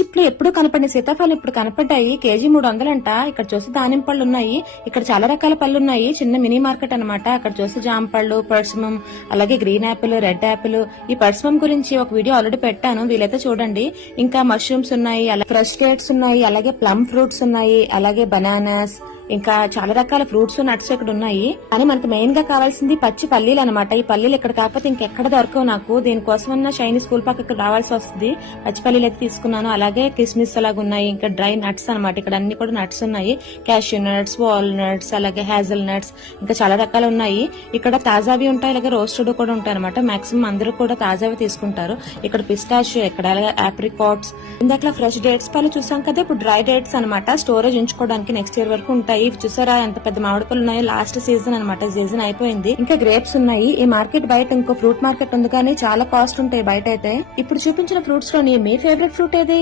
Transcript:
Egypt లో ఎప్పుడు కనపడిన సీతాఫలం ఇప్పుడు కనపడ్డాయి. కేజీ 300 అంట. ఇక్కడ చూస్తే దానిమ్మ పళ్ళు ఉన్నాయి. ఇక్కడ చాలా రకాల పళ్ళు ఉన్నాయి. చిన్న మినీ మార్కెట్ అన్నమాట. అక్కడ చూస్తే జామ పళ్ళు, పర్సిమం, అలాగే గ్రీన్ యాపిల్, రెడ్ యాపిల్. ఈ పర్సిమం గురించి ఒక వీడియో ఆల్రెడీ పెట్టాను, వీలైతే చూడండి. ఇంకా మష్రూమ్స్ ఉన్నాయి, అలాగే ఫ్రెష్ డేట్స్ ఉన్నాయి, అలాగే ప్లమ్ ఫ్రూట్స్ ఉన్నాయి, అలాగే బనానాస్, ఇంకా చాలా రకాల ఫ్రూట్స్ నట్స్ ఇక్కడ ఉన్నాయి. కానీ మనకు మెయిన్ గా కావాల్సింది పచ్చి పల్లీలు అనమాట. ఈ పల్లీలు ఇక్కడ కాకపోతే ఇంకెక్కడ దొరకవు నాకు. దీనికోసమన్నా షైనీ స్కూల్ పక్క ఇక్కడ రావాల్సి వస్తుంది. పచ్చి పల్లీలు అయితే తీసుకున్నాను. అలాగే కిస్మిస్ అలాగే ఉన్నాయి. ఇంకా డ్రై నట్స్ అనమాట. ఇక్కడ అన్ని కూడా నట్స్ ఉన్నాయి. క్యాష్యూ నట్స్, వాల్నట్స్, అలాగే హ్యాజల్ నట్స్, ఇంకా చాలా రకాలు ఉన్నాయి. ఇక్కడ తాజావి ఉంటాయి, అలాగే రోస్టెడ్ కూడా ఉంటాయి అనమాట. మాక్సిమం అందరూ కూడా తాజావి తీసుకుంటారు. ఇక్కడ పిస్టాషియో, ఇక్కడ అలాగే ఆప్రికాట్స్, ఇందాక ఫ్రెష్ డేట్స్ పళ్ళు చూసాం కదా, ఇప్పుడు డ్రై డేట్స్ అనమాట. స్టోరేజ్ ఉంచుకోవడానికి నెక్స్ట్ ఇయర్ వరకు ఉంటాయి. చూసారా ఎంత పెద్ద మామిడి పళ్ళు ఉన్నాయో. లాస్ట్ సీజన్ అనమాట, సీజన్ అయిపోయింది. ఇంకా గ్రేప్స్ ఉన్నాయి. ఈ మార్కెట్ బయట ఇంకో ఫ్రూట్ మార్కెట్ ఉంది, కానీ చాలా కాస్ట్ ఉంటాయి బయట అయితే. ఇప్పుడు చూపించిన ఫ్రూట్స్ లోని మీ ఫేవరెట్ ఫ్రూట్ ఏది?